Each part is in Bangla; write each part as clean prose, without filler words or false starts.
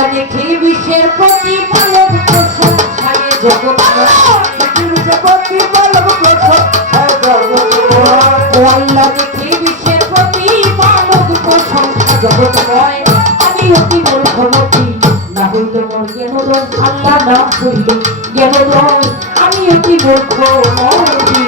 আল্লাহ দেখি বিশ্বের প্রতিপালক প্রশংসায় জগৎ আল্লাহ দেখি বিশ্বের প্রতিপালক প্রশংসা জগৎময় আমি অতি মূর্খমতি না হইল মোর জ্ঞানোদয় আল্লাহ না হইল জ্ঞানোদয় আমি অতি মূর্খমতি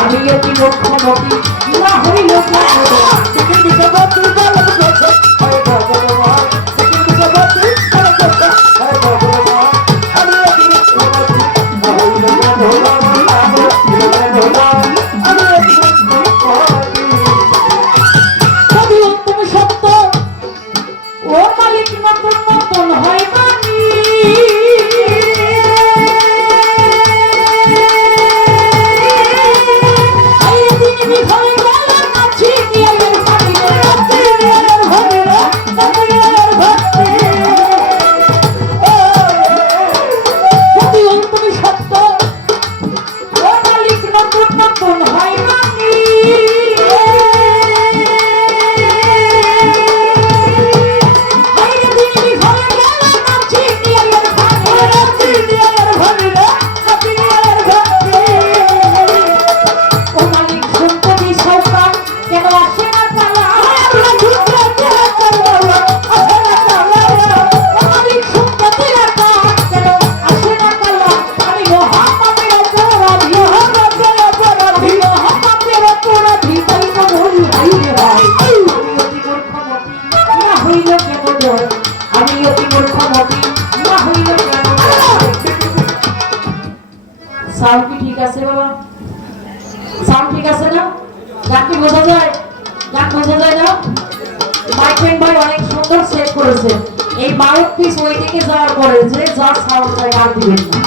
আমি অতি মূর্খমতি না হইল তুমি সত্য ও মালিক নতুন নতুন হয় মানি সাউন্ড কি ঠিক আছে বাবা? সাউন্ড ঠিক আছে না? গান কি বোঝা যায়? গান বোঝা যায় না? মাইকম্যান ভাই অনেক সুন্দর সেট করেছে। এই মাউথ পিস ওই দিকে যাওয়ার পরে যে যা সাউন্ড চাই আর দিবেন না।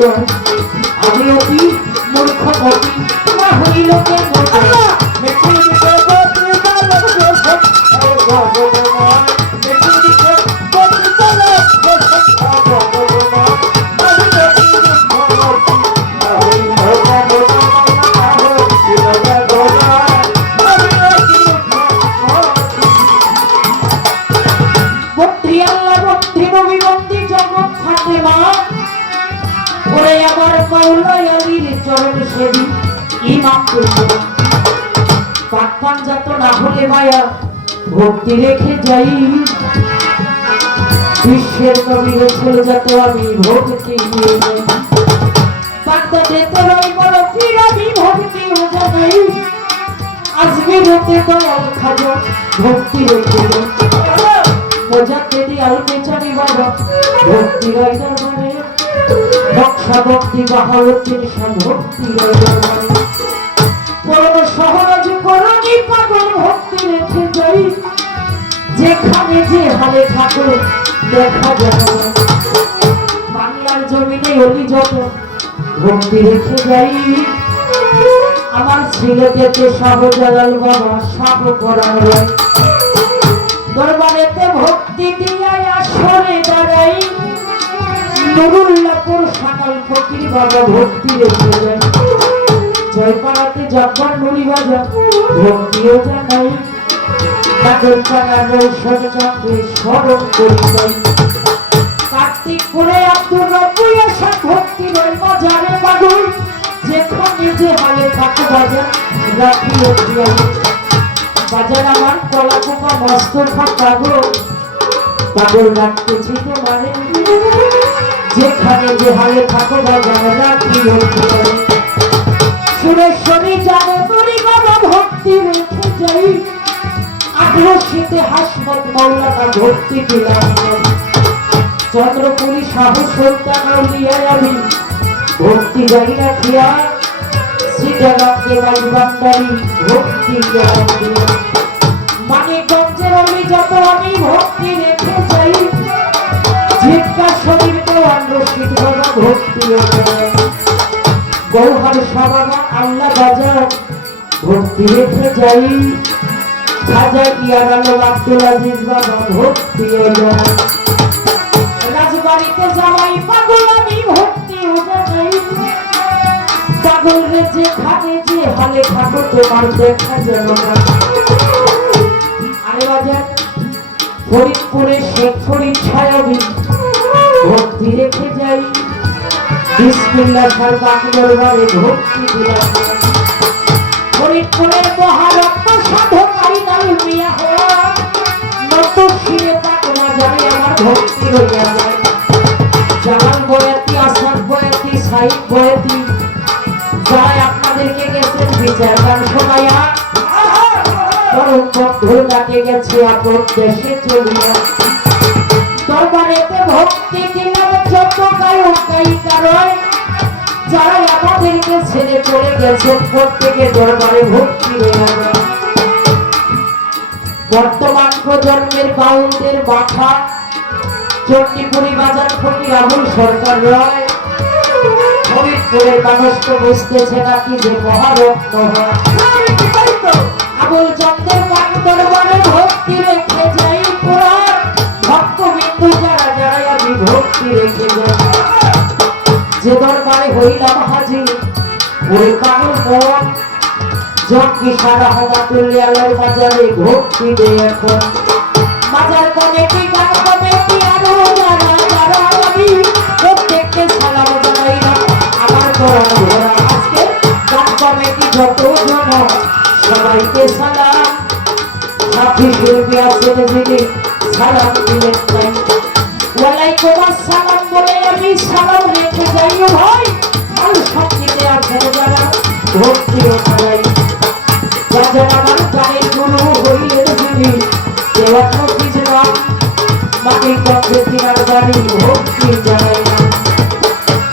জয় আমি অতি মূর্খ কবি না হইল কে ভক্তি রেখে যাই বিশ্বের কবির ছেলে যত আমি ভক্তি নিয়ে যাই বাগদাদেতে রই বড় পীর আমি ভক্তি ও জানাই আজমিরেতে দয়াল খাজা ভক্তি রেখে যাই মজাতে দিয়াল বেচারি বাবা ভক্তি রই দরবারে নকশা ভক্তি বাহাউদ্দিন শাহ ভক্তি রই দরবারে পরম সহজ করণী পাগল ভক্তি রেখে যাই যেখানে যে হালে ঠাকুর দেখা যায় বাংলার জমিনে অলি যত ভক্তি রেখে যাই আমার সিলেটেতে শাহজালাল বাবা সাপ করার দরবারেতে ভক্তি দিয়া আসরে দাঁড়াই নুরুল্লাহপুর সাকাল ফকির বাবা ভক্তি রেখে যায় জয়পাড়াতে জব্বার নুরি বাজার ভক্তিও জানাই তাদের চাঙার রৌশন চন্দ্রে স্মরণ করি যাই কার্তিকপুরে আব্দুর রব্বুই আশা ভক্তি রই বাজারে পাগল যেখানে যে হালে থাকে বাজার রাখিও দিয়াই বাজার আমার কলা কোপা মস্তফা পাগল পাগল ডাকতেছি তোমারে যেখানে যে হালে থাকো বাজার রাখিও দিয়াই সুরেশ্বরী জানে তোরি বাবা ভক্তি রেখে যাই আগ্রসীতে হাসমত মৌলানা ভক্তি দিলাম চন্দ্রপুরী শাহ সুলতান আউলিয়ায় আমি ভক্তি যাই রাখিয়া সীতারামকে বাড়ি বান্দারি ভক্তি দিয়া মানিকগঞ্জের আমি যত আমি ভক্তি রেখে যাই জিজ্ঞা শরীর দেওয়ান রশিদ বাবা ভক্তি গৌহার সাবাবা আল্লাহ বাজার ভক্তি রেখে যাই খাজা ইয়ারালো আব্দুল আজিজ বাবা ভক্তি রাজবাড়িতে জামাই পাগল আমি ভক্তি জানাই পাগল রে যেখানে যে হালে থাকো তোমার দেখা যেন না আরে বাজার ফরিদপুরে শেখ ফরিদ ছায়াবি ভক্তি রেখে যাই বিসমিল্লাহ সার বাকি দরবারে ভক্তি দিলাম ফরিদপুরের মহারত্ন সাধকারী নাল মিয়া হওয়া নত শিরে পাকনা জানে আমার ভক্তি হইয়া যায় জালাল বয়াতি আসাদ বয়াতি সাইদ বয়াতি যারা আপনাদেরকে গেছেন বিচার গান শোনাইয়া পরম বন্ধু ডাকে গেছে আপন দেশে চলিয়া দরবারেতে ভক্তি দিলাম যত গায়ক গায়িকা রয় যারা আমাদেরকে ছেড়ে চলে গেছেন প্রত্যেকে দরবারে ভক্তি হয়ে বর্তমান প্রজন্মের বাউলদের মাথা চণ্ডীপুরি বাজার ফকির আবুল সরকার রয় ফরিদপুরের মানুষ তো বুঝতেছে নাকি যে মহারত্ন হয় আবুল চন্দ্রের পাক দরবারে ভক্তি রেখে যাই পুরার ভক্তবিন্দু যারা যারা আমি ভক্তি রেখে যাই যে দরবারে হইলাম হাজির ওই পাগল মন জঙ্গি সারা রহমাতুল্লাহের বাজারে ভক্তি দেয় এখন বাজার কমিটি গান কমিটি আরো যারা যারা আমি প্রত্যেককে সালাম জানাইলাম আমার কোরআন ভরা আজকে গান কমিটি যত জন সবাইকে সালাম সাথী শিল্পী আছেন যিনি সালাম দিলেন তাই ওয়ালাইকুম আসসালাম বলে আমি সালাম রেখে যাই ভাই আর সবকিছু আছেন যারা ভক্তি করাই যারা আমার গানের গুরু হইলেন যিনি দেওয়াত কিছু নাম মাটির পক্ষে তিনার বাড়ি ভক্তি জানাই না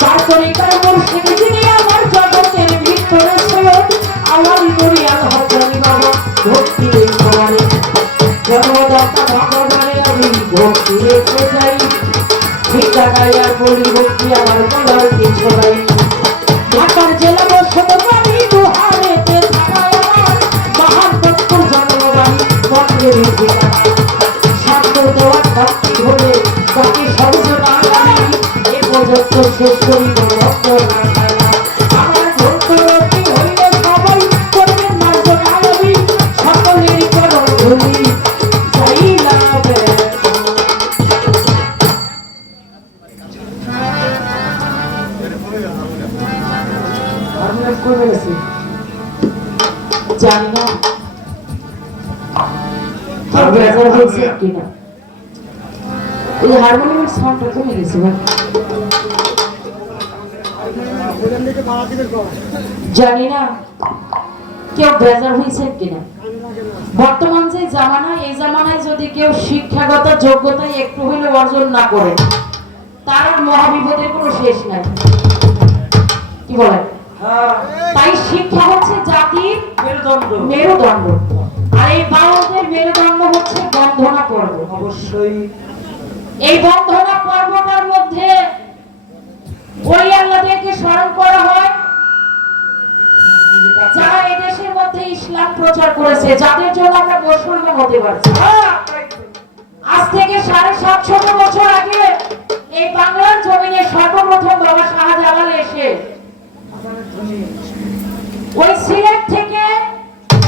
তার তরিকার মুর্শিদ যিনি আমার জগতের ভিতরে সৈয়দ আওয়াল মুরিয়াল হাজারি বাবা ভক্তি করে জন্মদাতা ভগবানে আমি ভক্তি রেখে যাই ঠিকানায় আর বলি ভক্তি আমার বলার কিছু আমার ভক্তি হইলে সবাই করবেন না জোনালি সকলের করো ধুলি চাইলাবে আমরা করে গেছি জানি না বেজার হয়েছে কিনা এই হারমোনিয়ামের সাউন্ডটা কমে গেছে ভাই জানি না কেউ বেজার হয়েছে কিনা বর্তমান যে জামানা এই জামানায় যদি কেউ শিক্ষাগত যোগ্যতায় একটু হইলে অর্জন না করে তার আর মহাবিপদের কোনো শেষ নাই কি বলেন তাই শিক্ষা হচ্ছে জাতির মেরুদণ্ড আর এই বাউলদের মেরুদণ্ড হচ্ছে বন্ধনা পর্ব অবশ্যই এই বন্ধনা পর্বটার মধ্যে ওই আল্লাহদেরকে স্মরণ করা হয় যারা এই দেশের মধ্যে ইসলাম প্রচার করেছে যাদের জন্য আমরা মুসলমান হতে পারছি আজ থেকে 750 বছর আগে এই বাংলার জমিনে সর্বপ্রথম বাবা শাহজালাল এসে ওই সিলেট থেকে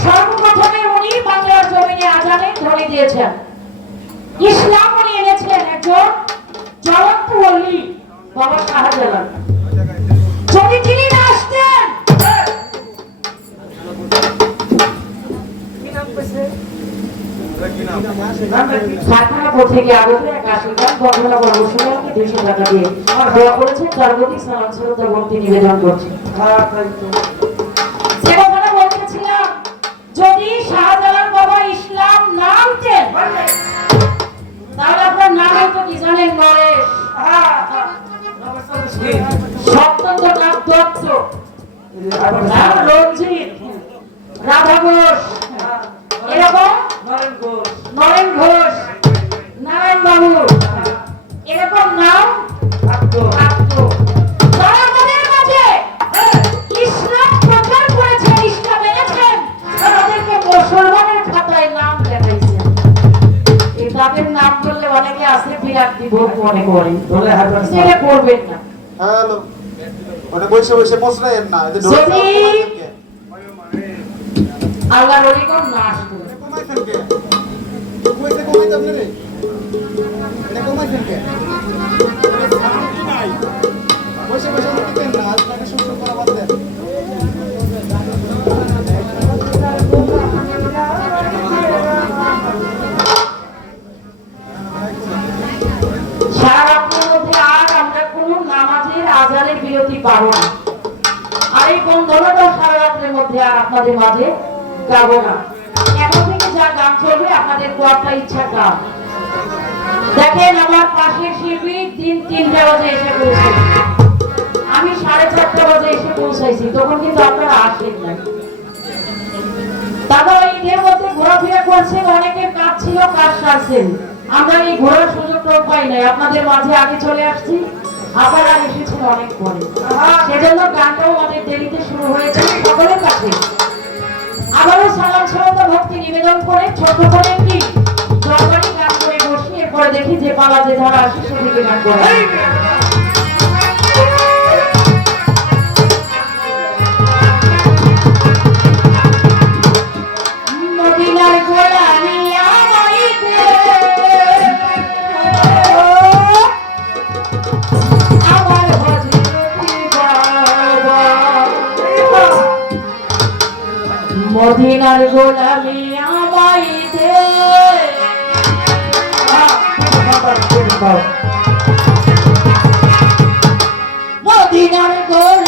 সর্বপ্রথমে উনি বাংলার জমিনে আজানের ধ্বনি দিয়েছেন ইসলাম উনি এনেছেন একজন জ্বলন্ত ওলি বাবা শাহজালাল যদি তিনি না আসতেন খারখানাপুর থেকে আগত এক আশিকার বর্ণনা বর্ষণে আমাকে 200 টাকা দিয়ে আমার দোয়া করেছে তার প্রতি সালাম শ্রদ্ধা ভক্তি নিবেদন করছি সে কথাটা বলতেছিলাম যদি শাহজালাল বাবা ইসলাম না আনতেন তাহলে আপনার নাম হয়তো কি জানেন নরেশ সপ্তম নাম দত্ত রঞ্জিত রাধা ঘোষ এরকম নরেন ঘোষ নারায়ণ বাবু এরকম নাম তারা আমাদের মাঝে ইসলাম প্রচার করেছেন ইসলাম এনেছেন তাদেরকে মুসলমানের খাতায় নাম লেখাইছেন এই তাদের নাম করলে অনেকে আছে বিরাট বিভোগ মনে করে সেটা করবেন না হ্যালো মানে বসে বসে পছরেন না এতে যদি আল্লাহর ওলিগণ না আসতো কমাইছেন কে কমাইতে আপনি রে এটা কমাইছেন কে বসে বসে দিতেন না আপনাকে সুন্দর করা বাদ দেন সারা রাতের মধ্যে আর আমরা কোনো নামাজের আজানের বিরতি পাবো না আর এই বন্ধনটা সারা রাতের মধ্যে আর আপনাদের মাঝে গাবো না এখন থেকে যা গান চলবে আপনাদের কোয়ারটা ইচ্ছা গান দেখেন আমার পাশের শিল্পী দিন 3টা বাজে এসে পৌঁছে আমি 4:30 বাজে এসে পৌঁছাইছি তখন কিন্তু আপনারা আসেন না তারপর ঈদের মধ্যে ঘোরাফেরা করছেন অনেকের কাজ ছিল কাজ সারছেন আমরা এই ঘোরার সুযোগটা পাই নাই আপনাদের মাঝে আগে চলে আসছি আপনারা এসেছেন অনেক পরে সেজন্য গানটাও অনেক দেরিতে শুরু হয়েছে সকলের কাছে আবারও সালাম শ্রদ্ধা ভক্তি নিবেদন করে ছোট করে কি দরবারি গান করে বসি এরপরে দেখি যে পালা যে ধারা আসে সেদিকে গান করে মদিনার গোলামি আমাইতে আমার হযরতি বাবা মদিনার গোলামি আমাইতে মদিনার গোলামি